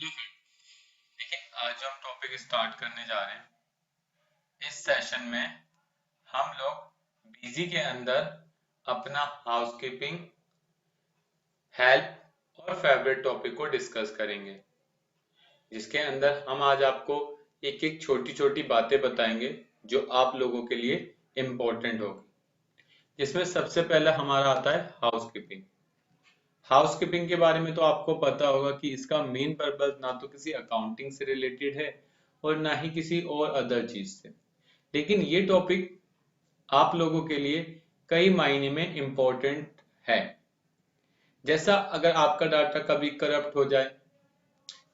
देखिए, आज जो हम टॉपिक स्टार्ट करने जा रहे हैं इस सेशन में हम लोग बीजी के अंदर अपना हाउसकीपिंग, हेल्प और फेवरेट टॉपिक को डिस्कस करेंगे, जिसके अंदर हम आज आपको एक एक छोटी छोटी बातें बताएंगे जो आप लोगों के लिए इम्पोर्टेंट होगी। जिसमें सबसे पहला हमारा आता है हाउसकीपिंग। हाउसकीपिंग के बारे में तो आपको पता होगा कि इसका मेन पर्पस ना तो किसी अकाउंटिंग से रिलेटेड है और ना ही किसी और अदर चीज से। लेकिन ये टॉपिक आप लोगों के लिए कई मायने में इम्पोर्टेंट है। जैसा अगर आपका डाटा कभी करप्ट हो जाए,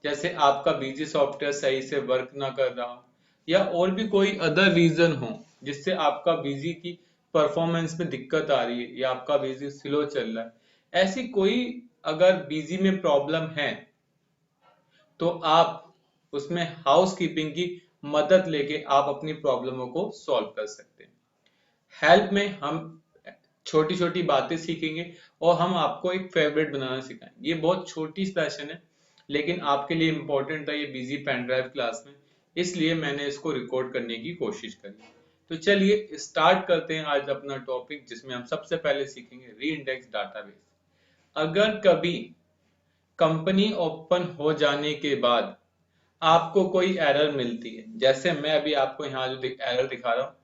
जैसे आपका बीजी सॉफ्टवेयर सही से वर्क ना कर रहा हो, या और भी कोई अदर रीजन हो जिससे आपका बीजी की परफॉर्मेंस में दिक्कत आ रही है या आपका बीजी स्लो चल रहा है, ऐसी कोई अगर बीजी में प्रॉब्लम है तो आप उसमें हाउसकीपिंग की मदद लेके आप अपनी प्रॉब्लमों को सॉल्व कर सकते हैं। हेल्प में हम छोटी छोटी बातें सीखेंगे और हम आपको एक फेवरेट बनाना सिखाएंगे। ये बहुत छोटी सेशन है लेकिन आपके लिए इम्पोर्टेंट था ये बिजी पेन ड्राइव क्लास में, इसलिए मैंने इसको रिकॉर्ड करने की कोशिश करी। तो चलिए स्टार्ट करते हैं आज अपना टॉपिक, जिसमें हम सबसे पहले सीखेंगे री इंडेक्स डाटाबेस। अगर कभी कंपनी ओपन हो जाने के बाद आपको कोई एरर मिलती है, जैसे मैं अभी आपको यहाँ जो एरर दिखा रहा हूँ,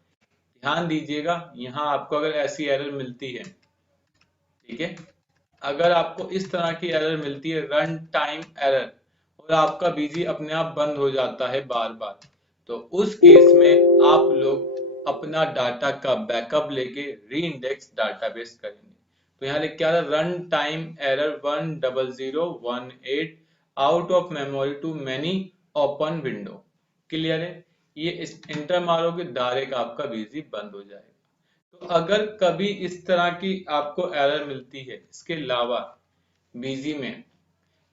ध्यान दीजिएगा, यहाँ आपको अगर ऐसी एरर मिलती है, ठीक है, अगर आपको इस तरह की एरर मिलती है रन टाइम एरर और आपका बीजी अपने आप बंद हो जाता है बार बार, तो उस केस में आप लोग अपना डाटा का बैकअप लेके री इंडेक्स डाटाबेस करेंगे। तो यहाँ लिख के आ रहा है run time error 10018 out of memory too many open window. Clear है? ये इस इंटर मारोगे डायरेक्ट आपका बीजी बंद हो जाएगा। तो अगर कभी इस तरह की आपको एरर मिलती है इसके अलावा बीजी में,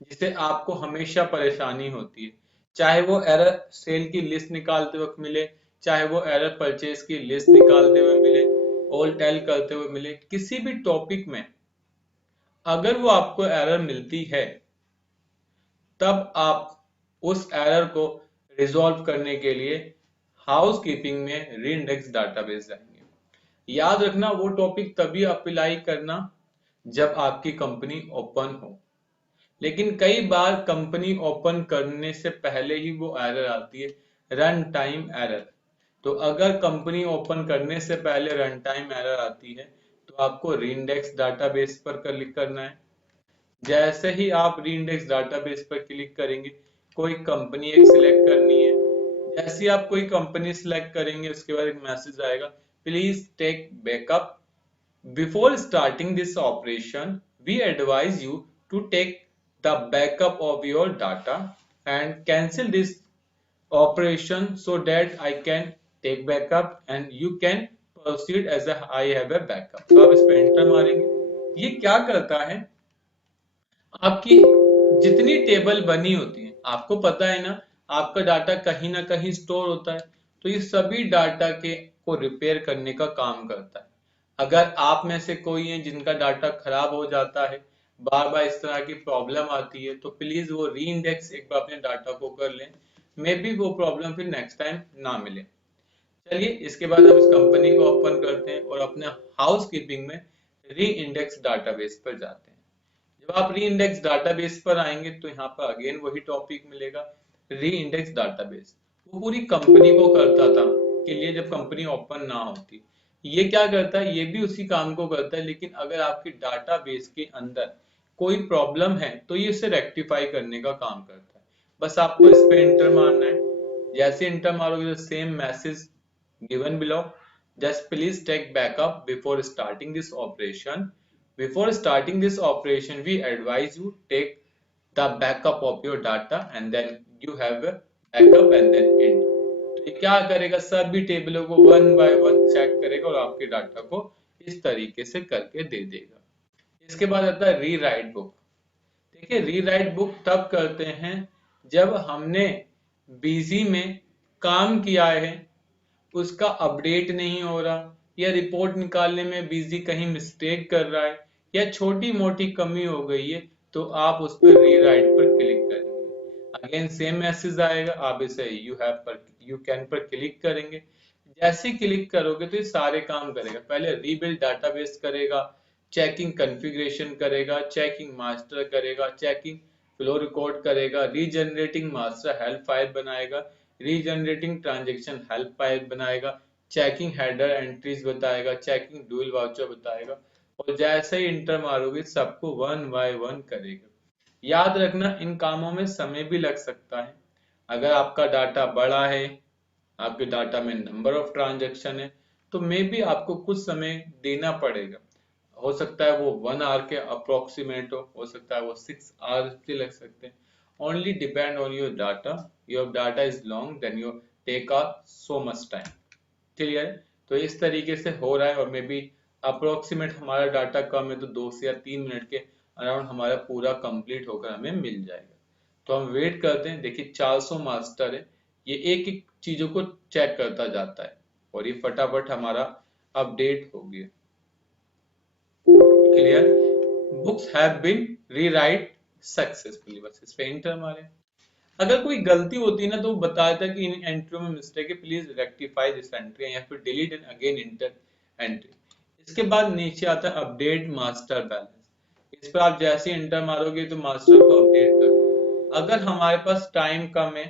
जिससे आपको हमेशा परेशानी होती है, चाहे वो एरर सेल की लिस्ट निकालते वक्त मिले, चाहे वो एरर परचेज की लिस्ट निकालते हुए मिले, ऑल टेल करते हुए मिले, किसी भी टॉपिक में अगर वो आपको एरर मिलती है, तब आप उस एरर को रिजॉल्व करने के लिए हाउसकीपिंग में री इंडेक्स डाटाबेस जाएंगे। याद रखना वो टॉपिक तभी अप्लाई करना जब आपकी कंपनी ओपन हो, लेकिन कई बार कंपनी ओपन करने से पहले ही वो एरर आती है, रन टाइम एरर। तो अगर कंपनी ओपन करने से पहले रन टाइम एरर आती है तो आपको री इंडेक्स डाटाबेस पर क्लिक करना है। जैसे ही आप री इंडेक्स डाटाबेस पर क्लिक करेंगे, कोई कंपनी एक सिलेक्ट करनी है। जैसे ही आप कोई कंपनी सिलेक्ट करेंगे उसके बाद एक मैसेज आएगा, please take backup before starting this operation we advise you to take the backup of your data and cancel this operation so that I can take backup and you can proceed as a I have a backup। तो आप इस पे enter मारेंगे। ये क्या करता है, आपकी जितनी टेबल बनी होती है, आपको पता है ना आपका डाटा कहीं ना कहीं स्टोर होता है, तो ये सभी डाटा के को रिपेयर करने का काम करता है। अगर आप में से कोई है जिनका डाटा खराब हो जाता है, बार बार इस तरह की प्रॉब्लम आती है, तो प्लीज वो री इंडेक्स एक बार अपने डाटा को कर लें, मे बी वो प्रॉब्लम फिर नेक्स्ट टाइम ना मिले। चलिए इसके बाद हम इस कंपनी को ओपन करते हैं और अपने हाउस कीपिंग में री इंडेक्स डाटाबेस पर जाते हैं। जब आप री इंडेक्स डाटाबेस पर आएंगे तो यहाँ पर अगेन वही टॉपिक मिलेगा, री इंडेक्स डाटाबेस। वो पूरी कंपनी को करता था के लिए जब कंपनी ओपन ना होती। ये क्या करता है, ये भी उसी काम को करता है, लेकिन अगर आपकी डाटाबेस के अंदर कोई प्रॉब्लम है तो ये इसे रेक्टिफाई करने का काम करता है। बस आपको इस पे इंटर मारना है। जैसे इंटर मारोगे तो same message given below, just please take backup before starting this operation. Before starting this operation we advise you take the backup of your data and then you have a backup and then end। तो ये क्या करेगा, सभी टेबलों को one by one check करेगा और आपके डाटा को इस तरीके से करके दे देगा। इसके बाद आता है रीराइट बुक। देखिए रीराइट बुक तब करते हैं जब हमने बिजी में काम किया है, उसका अपडेट नहीं हो रहा, या रिपोर्ट निकालने में बिजी कहीं मिस्टेक कर रहा है, या छोटी मोटी कमी हो गई है, तो आप उस पर रीराइट पर क्लिक करेंगे। अगेन सेम मैसेज आएगा, आप इसे यू कैन पर क्लिक करेंगे। जैसे क्लिक करोगे तो ये सारे काम करेगा। पहले रीबिल्ड डाटाबेस करेगा, चेकिंग कॉन्फ़िगरेशन करेगा, चेकिंग मास्टर करेगा, चेकिंग फ्लो रिकॉर्ड करेगा, रीजनरेटिंग मास्टर हेल्प फाइल बनाएगा, रीजनरेटिंग ट्रांजेक्शन हेल्प फाइल बनाएगा, चेकिंग हेडर एंट्रीज बताएगा, चेकिंग डुअल वाउचर बताएगा। और जैसे ही इंटर मारोगे सबको वन बाय वन करेगा। याद रखना इन कामों में समय भी लग सकता है। अगर आपका डाटा बड़ा है, आपके डाटा में नंबर ऑफ ट्रांजैक्शन है, तो मे बी आपको कुछ समय देना पड़ेगा। हो सकता है वो 1 आवर के अप्रोक्सीमेट हो सकता है वो 6 आवर्स भी लग सकते हैं। Only depend on your data. Your data is long then your take a so much time. Clear है? तो इस तरीके से हो रहा है, और मे बी अप्रोक्सीमेट हमारा डाटा कम है तो 2 से या 3 मिनट के अराउंड हमारा पूरा कंप्लीट होकर हमें मिल जाएगा। तो हम वेट करते हैं। देखिए 400 मास्टर है, ये एक एक चीजों को चेक करता जाता है और ये फटाफट हमारा अपडेट हो गया। Clear? Books have been rewrite successfully, बस इस पे एंटर मारें। अगर कोई गलती होती है ना तो वो बताता है कि इन एंट्रियों में मिस्टेक है, प्लीज रेक्टिफाई दिस एंट्री, या फिर delete and again inter entry. इसके बाद नीचे आता है अपडेट मास्टर बैलेंस। इस पर आप जैसे इंटर मारोगे तो मास्टर को अपडेट कर। अगर हमारे पास टाइम कम है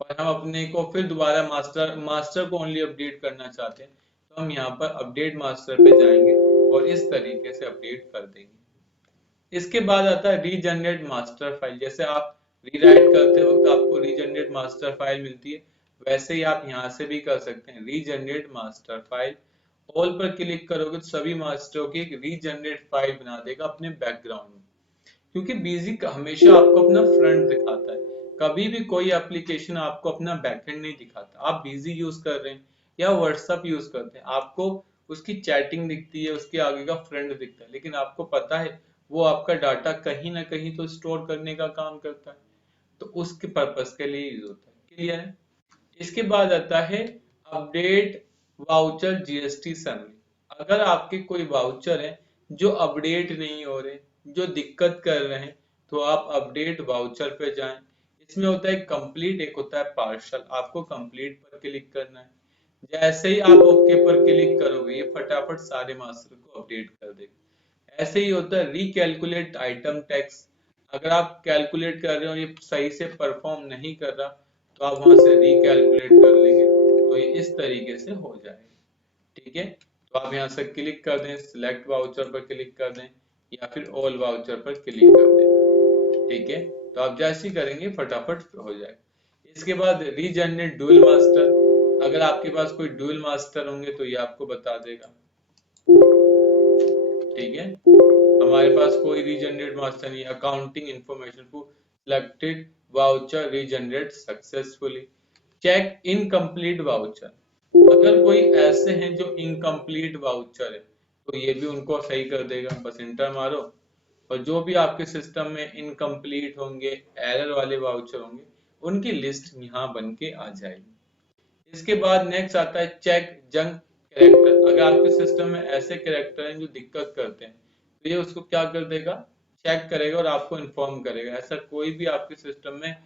और हम अपने को फिर दोबारा मास्टर को ओनली अपडेट करना चाहते हैं, तो हम यहाँ पर अपडेट मास्टर पे जाएंगे और इस तरीके से अपडेट कर देंगे। इसके बाद आता है रीजनरेट मास्टर फाइल। जैसे आप रीराइट करते वक्त आपको रीजनरेट मास्टर फाइल मिलती है, वैसे ही आप यहाँ से भी कर सकते हैं रीजनरेट मास्टर फाइल। ऑल पर क्लिक करोगे तो सभी मास्टरों की एक रीजनरेट फाइल बना देगा अपने बैकग्राउंड में। क्योंकि बिजी हमेशा आपको अपना फ्रंट दिखाता है, कभी भी कोई एप्लीकेशन आपको अपना बैकएंड नहीं दिखाता। आप बिजी यूज कर रहे हैं या व्हाट्सएप यूज करते हैं, आपको उसकी चैटिंग दिखती है, उसके आगे का फ्रंट दिखता है, लेकिन आपको पता है वो आपका डाटा कहीं ना कहीं तो स्टोर करने का काम करता है, तो उसके पर्पस के लिए यूज होता है। क्लियर है? इसके बाद आता है अपडेट वाउचर जीएसटी समरी। अगर आपके कोई वाउचर है जो अपडेट नहीं हो रहे, जो दिक्कत कर रहे हैं, तो आप अपडेट वाउचर पे जाएं। इसमें होता है कंप्लीट, एक होता है पार्शल। आपको कंप्लीट पर क्लिक करना है। जैसे ही आप ओके पर क्लिक करोगे ये फटाफट सारे मास्टर को अपडेट कर देगा। ऐसे ही होता है रिकैलकुलेट आइटम टैक्स। अगर आप कैलकुलेट कर रहे हो ये सही से परफॉर्म नहीं कर रहा, तो आप वहां से रिकैलकुलेट कर लेंगे, तो ये इस तरीके से हो जाएगा। ठीक है? तो आप यहाँ से क्लिक कर दें, सिलेक्ट वाउचर पर क्लिक कर दें या फिर ऑल वाउचर पर क्लिक कर दें। ठीक है? तो आप जैसे ही करेंगे फटाफट हो जाएगा। इसके बाद रीजनरेट डुअल मास्टर। अगर आपके पास कोई डुअल मास्टर होंगे तो ये आपको बता देगा। ठीक है? हमारे पास कोई रीजनरेट मास्टर नहीं। Accounting information for selected voucher regenerate successfully. Check incomplete voucher. अगर कोई ऐसे हैं जो इनकम्प्लीट वाउचर है तो ये भी उनको सही कर देगा। बस इंटर मारो और जो भी आपके सिस्टम में इनकम्प्लीट होंगे, एरर वाले वाउचर होंगे, उनकी लिस्ट यहाँ बन के आ जाएगी। इसके बाद नेक्स्ट आता है चेक जंक कैरेक्टर। अगर आपके सिस्टम में ऐसे कैरेक्टर हैं जो दिक्कत करते हैं तो ये उसको क्या कर देगा, चेक करेगा और आपको इन्फॉर्म करेगा। ऐसा कोई भी आपके सिस्टम में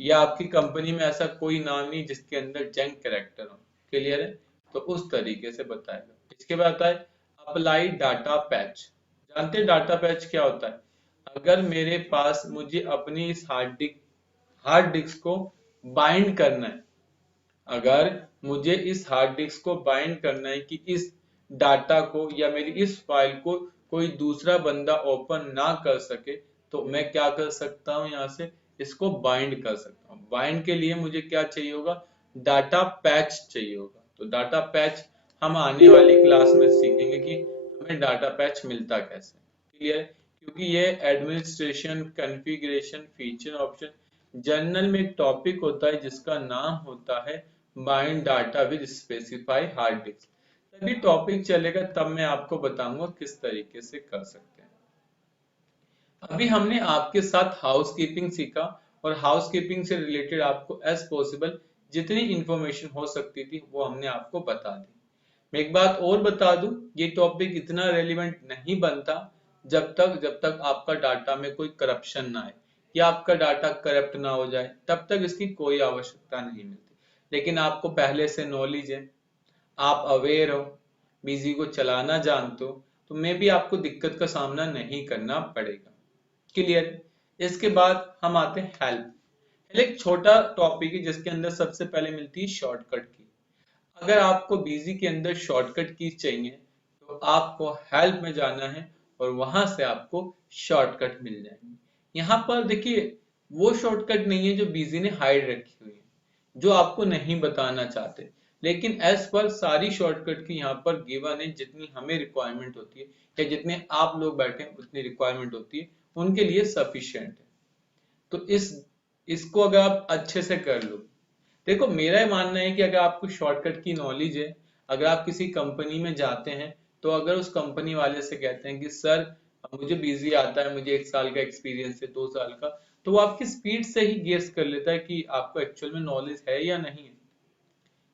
या आपकी कंपनी में ऐसा कोई नाम नहीं जिसके अंदर जंक कैरेक्टर हो। क्लियर है? तो उस तरीके से बताएगा। इसके बाद आता है अप्लाई डाटा पैच। जानते हैं डाटा पैच क्या होता है? अगर मेरे पास मुझे अपनी इस हार्ड डिस्क को बाइंड करना है, अगर मुझे इस हार्ड डिस्क को बाइंड करना है कि इस डाटा को या मेरी इस फाइल को कोई दूसरा बंदा ओपन ना कर सके, तो मैं क्या कर सकता हूं, यहाँ से इसको बाइंड कर सकता हूँ। बाइंड के लिए मुझे क्या चाहिए होगा, डाटा पैच चाहिए होगा। तो डाटा पैच हम आने वाली क्लास में सीखेंगे कि हमें डाटा पैच मिलता कैसे। क्लियर? क्योंकि ये administration, configuration, feature option, journal में एक टॉपिक होता है जिसका नाम होता है bind data with specify hard disk. तभी टॉपिक चलेगा, तब मैं आपको बताऊंगा किस तरीके से कर सकते हैं। अभी हमने आपके साथ हाउसकीपिंग सीखा और हाउसकीपिंग से रिलेटेड आपको एज पॉसिबल जितनी इंफॉर्मेशन हो सकती थी वो हमने आपको बता दी। मैं एक बात और बता दूं, ये टॉपिक इतना रेलिवेंट नहीं बनता जब तक आपका डाटा में कोई करप्शन ना आए, या आपका डाटा करप्ट ना हो जाए, तब तक इसकी कोई आवश्यकता नहीं मिलती। लेकिन आपको पहले से नॉलेज है, आप अवेयर हो, बीजी को चलाना जानते हो, तो मे भी आपको दिक्कत का सामना नहीं करना पड़ेगा। क्लियर? इसके बाद हम आते हैं हेल्प। एक छोटा टॉपिक है जिसके अंदर सबसे पहले मिलती है शॉर्टकट की। अगर आपको बीजी के अंदर शॉर्टकट कीज चाहिए तो आपको हेल्प में जाना है और वहां से आपको शॉर्टकट मिल जाएंगे। यहाँ पर देखिए, वो शॉर्टकट नहीं है जो बीजी ने हाइड रखी हुई है, जो आपको नहीं बताना चाहते, लेकिन एज पर सारी शॉर्टकट की यहाँ पर गिवन है, जितनी हमें रिक्वायरमेंट होती है या जितने आप लोग बैठे हैं उतनी रिक्वायरमेंट होती है, उनके लिए सफिशिएंट है। तो इसको अगर आप अच्छे से कर लो, देखो मेरा ये मानना है कि अगर आपको शॉर्टकट की नॉलेज है, अगर आप किसी कंपनी में जाते हैं, तो अगर उस कंपनी वाले से कहते हैं कि सर मुझे बिजी आता है, मुझे 1 साल का एक्सपीरियंस है, 2 साल का, तो वो आपकी स्पीड से ही गेस कर लेता है कि आपको एक्चुअल में नॉलेज है या नहीं है।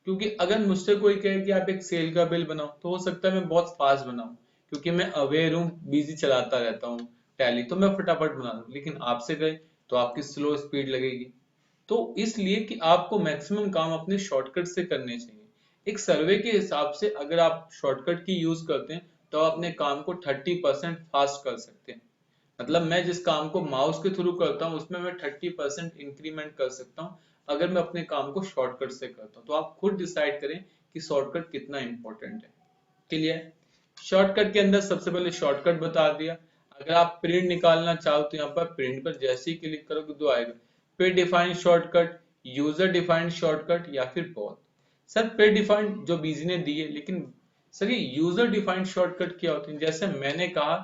क्योंकि अगर मुझसे कोई कहे कि आप एक सेल का बिल बनाओ, तो हो सकता है मैं बहुत फास्ट बनाऊं, क्योंकि मैं अवेयर हूँ, बिजी चलाता रहता हूँ टैली, तो मैं फटाफट बना दूं। लेकिन आपसे कहे तो आपकी स्लो स्पीड लगेगी। तो इसलिए कि आपको मैक्सिमम काम अपने शॉर्टकट से करने चाहिए। एक सर्वे के हिसाब से अगर आप शॉर्टकट की यूज करते हैं तो आप अपने काम को 30% फास्ट कर सकते हैं। मतलब मैं जिस काम को माउस के थ्रू करता हूँ उसमें मैं 30% इंक्रीमेंट कर सकता हूँ अगर मैं अपने काम को शॉर्टकट से करता हूँ। तो आप खुद डिसाइड करें कि शॉर्टकट कितना इंपॉर्टेंट है। क्लियर? शॉर्टकट के अंदर सबसे पहले शॉर्टकट बता दिया। अगर आप प्रिंट निकालना चाहो तो यहाँ पर प्रिंट पर जैसे ही क्लिक करोगे दो आएगा, pre defined shortcut, user defined shortcut या फिर बोथ। सर प्री डिफाइंड जो बीजी ने दी है, लेकिन सर ये यूजर डिफाइंड शॉर्टकट क्या होते हैं? जैसे मैंने कहा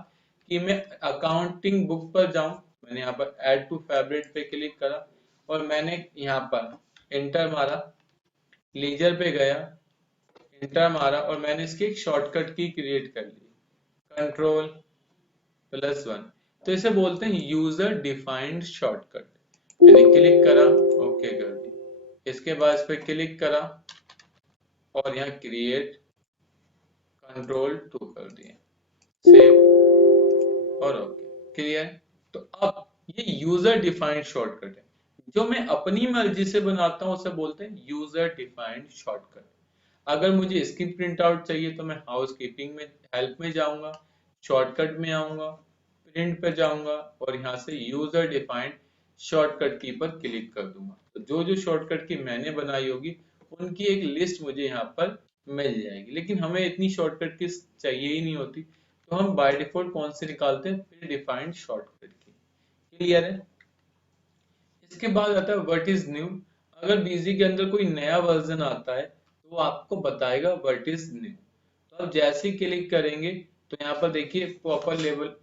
कि मैं अकाउंटिंग बुक पर जाऊं, मैंने यहाँ पर ऐड टू फेवरेट पे क्लिक करा और मैंने यहाँ पर एंटर मारा, लीजर पे गया, एंटर मारा और मैंने इसकी एक शॉर्टकट की क्रिएट कर ली, Ctrl+1। तो इसे बोलते हैं यूजर डिफाइंड शॉर्टकट। मैंने क्लिक करा, ओके कर दी। इसके बाद इस पे क्लिक करा और यहाँ क्रिएट, Ctrl+2 कर दिया, सेव और ओके। क्लियर? तो अब ये यूजर डिफाइंड शॉर्टकट है। जो मैं अपनी मर्जी से बनाता हूँ उसे बोलते हैं यूजर डिफाइंड शॉर्टकट। अगर मुझे इसकी प्रिंट आउट चाहिए तो मैं हाउस कीपिंग में हेल्प में जाऊंगा, शॉर्टकट में आऊंगा, प्रिंट पे जाऊंगा और यहाँ से यूजर डिफाइंड शॉर्टकट की पर क्लिक कर दूंगा। तो जो जो शॉर्टकट की मैंने बनाई होगी उनकी एक लिस्ट मुझे यहाँ पर मिल जाएगी। लेकिन हमें इतनी शॉर्टकट की चाहिए ही नहीं होती, तो हम बाय डिफॉल्ट कौन से निकालते हैं? प्री डिफाइंड शॉर्टकट की। क्लियर है? इसके बाद आता है व्हाट इज न्यू। अगर बीजी के अंदर कोई नया वर्जन आता है तो वो आपको बताएगा व्हाट इज न्यू। तो आप जैसे ही क्लिक करेंगे तो यहाँ पर देखिए प्रॉपर लेवल,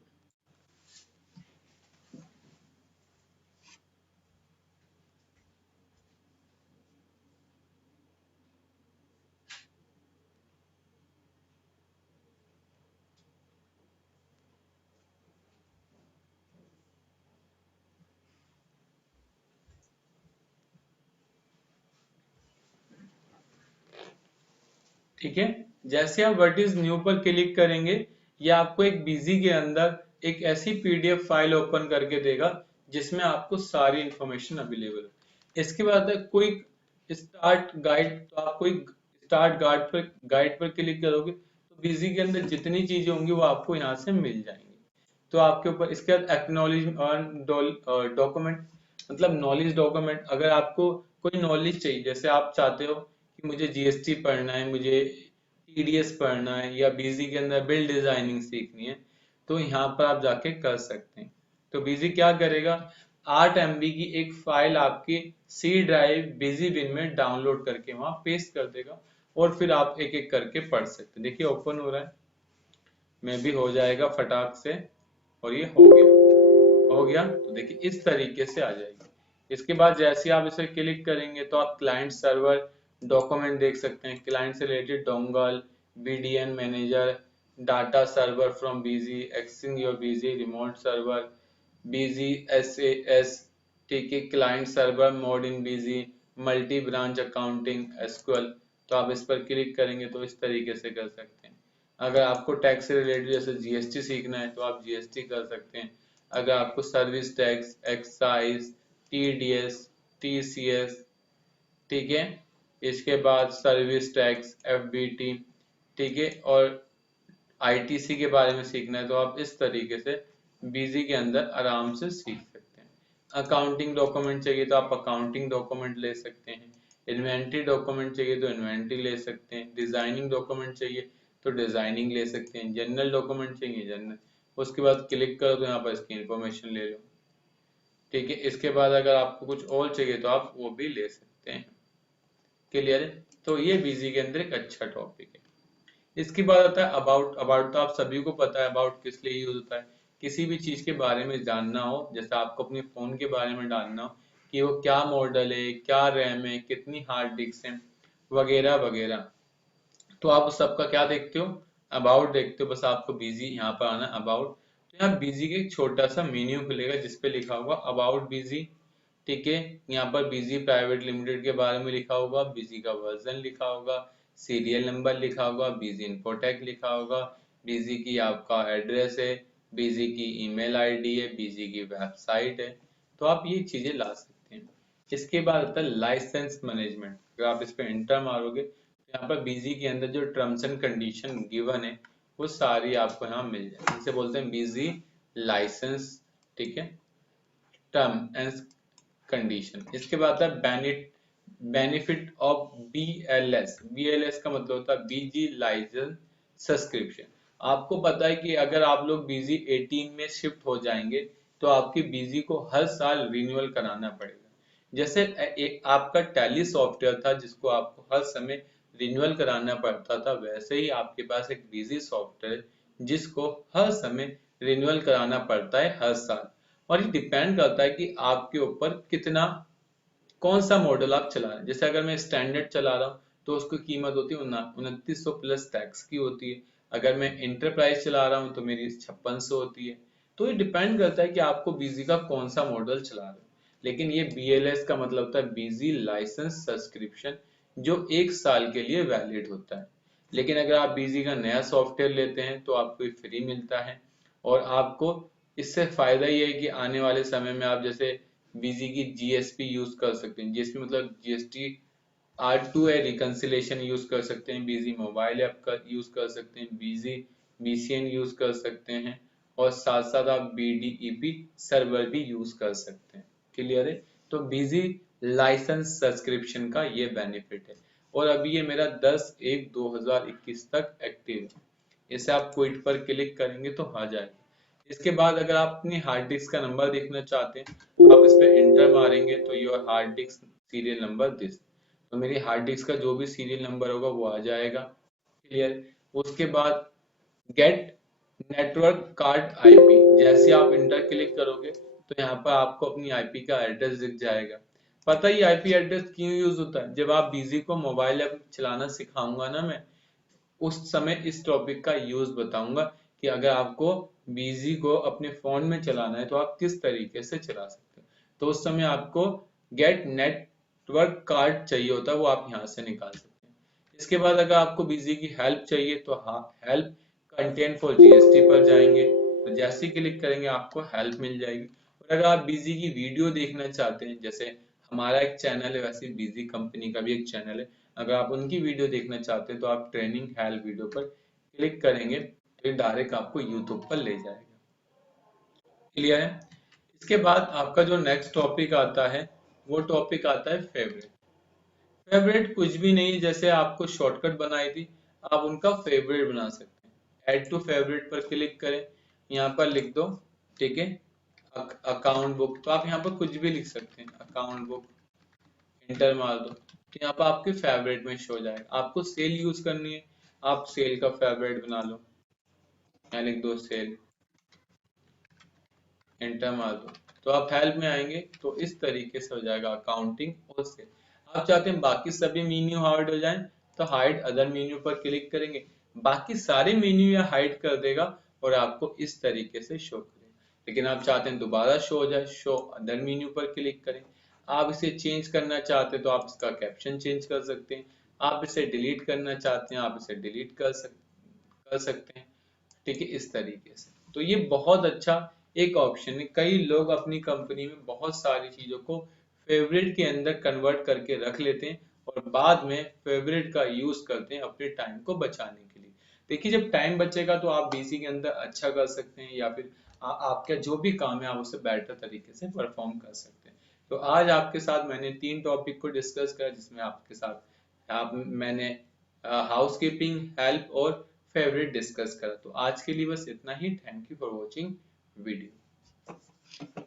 ठीक है, जैसे आप व्हाट इज न्यू पर क्लिक करेंगे ये आपको एक बीजी के अंदर एक ऐसी पीडीएफ फाइल ओपन करके देगा जिसमें आपको सारी इंफॉर्मेशन अवेलेबल है। इसके बाद है क्विक स्टार्ट गाइड। तो आप कोई स्टार्ट गाइड पर क्लिक करोगे तो बीजी के अंदर जितनी चीजें होंगी वो आपको यहाँ से मिल जाएंगी। तो आपके ऊपर इसके बाद एक्नॉलेजमेंट डॉक्यूमेंट, मतलब नॉलेज डॉक्यूमेंट। अगर आपको कोई नॉलेज चाहिए, जैसे आप चाहते हो कि मुझे जीएसटी पढ़ना है, मुझे टीडीएस पढ़ना है या बीजी के अंदर बिल डिजाइनिंग सीखनी है, तो यहाँ पर आप जाके कर सकते हैं। तो बीजी क्या करेगा? 8 MB की एक फाइल आपकी सी ड्राइव बिजी बिन में डाउनलोड करके वहां पेस्ट कर देगा और फिर आप एक एक करके पढ़ सकते हैं। देखिए ओपन हो रहा है, में भी हो जाएगा फटाक से, और ये हो गया। हो गया तो देखिए इस तरीके से आ जाएगी। इसके बाद जैसे आप इसे क्लिक करेंगे तो आप क्लाइंट सर्वर डॉक्यूमेंट देख सकते हैं, क्लाइंट से related dongle, BDN manager, data server from BG, accessing your BG remote server, BG SAS, ठीक है, client server mode in BG, multi branch accounting SQL. तो आप इस पर क्लिक करेंगे तो इस तरीके से कर सकते हैं। अगर आपको टैक्स से रिलेटेड जैसे जीएसटी सीखना है तो आप जीएसटी कर सकते हैं। अगर आपको service tax, excise, TDS, TCS, ठीक है, इसके बाद सर्विस टैक्स, एफबीटी, ठीक है, और आईटीसी के बारे में सीखना है तो आप इस तरीके से बीजी के अंदर आराम से सीख सकते हैं। अकाउंटिंग डॉक्यूमेंट चाहिए तो आप अकाउंटिंग डॉक्यूमेंट ले सकते हैं। इन्वेंट्री डॉक्यूमेंट चाहिए तो इन्वेंट्री ले सकते हैं। डिजाइनिंग डॉक्यूमेंट चाहिए तो डिजाइनिंग ले सकते हैं। जनरल डॉक्यूमेंट चाहिए जनरल, उसके बाद क्लिक करो तो यहाँ पर इसकी इंफॉर्मेशन ले लो, ठीक है। इसके बाद अगर आपको कुछ और चाहिए तो आप वो भी ले सकते हैं। क्लियर है? तो ये बीजी के अंदर एक अच्छा टॉपिक है। इसके बाद आता है अबाउट। अबाउट तो आप सभी को पता है अबाउट किस लिए यूज होता है। किसी भी चीज के बारे में जानना हो, जैसे आपको अपने फोन के बारे में जानना हो कि वो क्या मॉडल है, क्या रैम है, कितनी हार्ड डिस्क है, वगैरह वगैरह, तो आप उस सबका क्या देखते हो, अबाउट देखते हो। बस आपको बीजी यहाँ पर आना अबाउट। तो यहाँ बीजी के एक छोटा सा मेन्यू खुलेगा जिसपे लिखा होगा अबाउट बीजी, ठीक है। यहाँ पर बीजी प्राइवेट लिमिटेड के बारे में लिखा होगा, बीजी का वर्जन लिखा होगा, सीरियल नंबर लिखा होगा, बीजी इन्फोटेक लिखा होगा, बीजी की आपका एड्रेस है, बीजी की ईमेल आईडी है, बीजी की वेबसाइट है। तो आप ये चीजें ला सकते हैं। इसके बाद आता है लाइसेंस मैनेजमेंट। अगर आप इस पे एंटर मारोगे तो यहाँ पर बीजी के अंदर जो टर्म्स एंड कंडीशन गिवन है वो सारी आपको यहाँ मिल जाए, इसे बोलते हैं बीजी लाइसेंस, ठीक है, टर्म एंड कंडीशन। इसके बाद आता है बेनिफिट ऑफ बीएलएस। बीएलएस का मतलब होता है बीजी लाइसेंस सब्सक्रिप्शन। आपको पता है कि अगर आप लोग बीजी 18 में शिफ्ट हो जाएंगे तो आपकी बीजी को हर साल रिन्यूअल कराना पड़ेगा। जैसे एक आपका टैली सॉफ्टवेयर था जिसको आपको हर समय रिन्यूअल कराना पड़ता था, वैसे ही आपके पास एक बीजी सॉफ्टवेयर जिसको हर समय रिन्यूअल कराना पड़ता है हर साल। और ये डिपेंड करता है कि आपके ऊपर कितना, कौन सा मॉडल आप चला रहे हैं। जैसे अगर मैं स्टैंडर्ड चला रहा हूँ तो उसकी कीमत होती है 2900 प्लस टैक्स की होती है। अगर मैं इंटरप्राइज चला रहा हूँ तो मेरी 5600 होती है। तो ये डिपेंड करता है कि आपको बीजी का कौन सा मॉडल चला रहे हो। लेकिन ये बीएलएस का मतलब होता है बीजी लाइसेंस सब्सक्रिप्शन, जो 1 साल के लिए वैलिड होता है। लेकिन अगर आप बीजी का नया सॉफ्टवेयर लेते हैं तो आपको फ्री मिलता है। और आपको इससे फायदा ये है कि आने वाले समय में आप जैसे बीजी की जीएसपी यूज कर सकते हैं। जीएसपी मतलब जीएसटी R2 है, रिकंसिलेशन यूज कर सकते हैं। बीजी मोबाइल ऐप का यूज कर सकते हैं। बीजी बीसीएन यूज कर सकते हैं। और साथ साथ आप बीडीईपी सर्वर भी यूज कर सकते हैं। क्लियर है? तो बीजी लाइसेंस सब्सक्रिप्शन का ये बेनिफिट है। और अभी ये मेरा 10/1/2021 तक एक्टिव है। इसे आप क्विट पर क्लिक करेंगे तो आ जाएगा। इसके बाद अगर आप अपनी हार्ड डिस्क का नंबर देखना चाहते हैं तो आप इस पे एंटर मारेंगे तो your hard disk serial number this, तो मेरी हार्ड डिस्क का जो भी सीरियल नंबर होगा वो आ जाएगा। क्लियर? उसके बाद गेट नेटवर्क कार्ड आईपी, जैसे आप इंटर क्लिक करोगे तो यहाँ पर आपको अपनी आईपी का एड्रेस दिख जाएगा। पता ही आईपी एड्रेस क्यों यूज होता है? जब आप बिजी को मोबाइल ऐप चलाना सिखाऊंगा ना मैं, उस समय इस टॉपिक का यूज बताऊंगा कि अगर आपको बीजी को अपने फोन में चलाना है तो आप किस तरीके से चला सकते हो। तो उस समय आपको गेट नेटवर्क कार्ड चाहिए होता है, वो आप यहाँ से निकाल सकते हैं। इसके बाद अगर आपको बीजी की हेल्प चाहिए तो हाँ, हेल्प कंटेंट फॉर जीएसटी पर जाएंगे तो जैसे ही क्लिक करेंगे आपको हेल्प मिल जाएगी। और अगर आप बीजी की वीडियो देखना चाहते हैं, जैसे हमारा एक चैनल है वैसे बीजी कंपनी का भी एक चैनल है, अगर आप उनकी वीडियो देखना चाहते हैं तो आप ट्रेनिंग हेल्प वीडियो पर क्लिक करेंगे तो ये डायरेक्ट आपको यूट्यूब पर ले जाएगा। क्लियर है? इसके बाद आपका जो नेक्स्ट टॉपिक आता है वो टॉपिक आता है फेवरेट। फेवरेट कुछ भी नहीं, जैसे आपको शॉर्टकट बनाई थी आप उनका फेवरेट बना सकते हैं। ऐड टू फेवरेट पर क्लिक करें, यहाँ पर लिख दो, ठीक है, अकाउंट बुक। तो आप यहाँ पर कुछ भी लिख सकते हैं, अकाउंट बुक, इंटर मार दो तो यहाँ पर आपके फेवरेट में शो हो जाएगा। आपको सेल यूज करनी है, आप सेल का फेवरेट बना लो, यहाँ लिख दो सेल, एंटर मार दो तो आप हेल्प में आएंगे तो इस तरीके से हो जाएगा अकाउंटिंग और सेल। आप चाहते हैं बाकी सभी मेन्यू हाइड हो जाएं तो हाइड अदर मेन्यू पर क्लिक करेंगे, बाकी सारे मेन्यू या हाइड कर देगा और आपको इस तरीके से शो करेगा। लेकिन आप चाहते हैं दोबारा शो हो जाए, शो अदर मेन्यू पर क्लिक करें। आप इसे चेंज करना चाहते हैं तो आप इसका कैप्शन चेंज कर सकते हैं। आप इसे डिलीट करना चाहते हैं आप इसे डिलीट कर सकते हैं, ठीक है, इस तरीके से। तो ये बहुत अच्छा एक ऑप्शन है। कई लोग अपनी कंपनी में बहुत सारी चीजों को फेवरेट के अंदर कन्वर्ट करके रख लेते हैं और बाद में फेवरेट का यूज करते हैं अपने टाइम को बचाने के लिए। देखिए, जब टाइम बचेगा तो आप बीसी के अंदर अच्छा कर सकते हैं या फिर आपका जो भी काम है आप उसे बेटर तरीके से परफॉर्म कर सकते हैं। तो आज आपके साथ मैंने 3 टॉपिक को डिस्कस किया, जिसमें आपके साथ मैंने हाउस कीपिंग, हेल्प और फेवरेट डिस्कस करा। तो आज के लिए बस इतना ही। Thank you for watching video.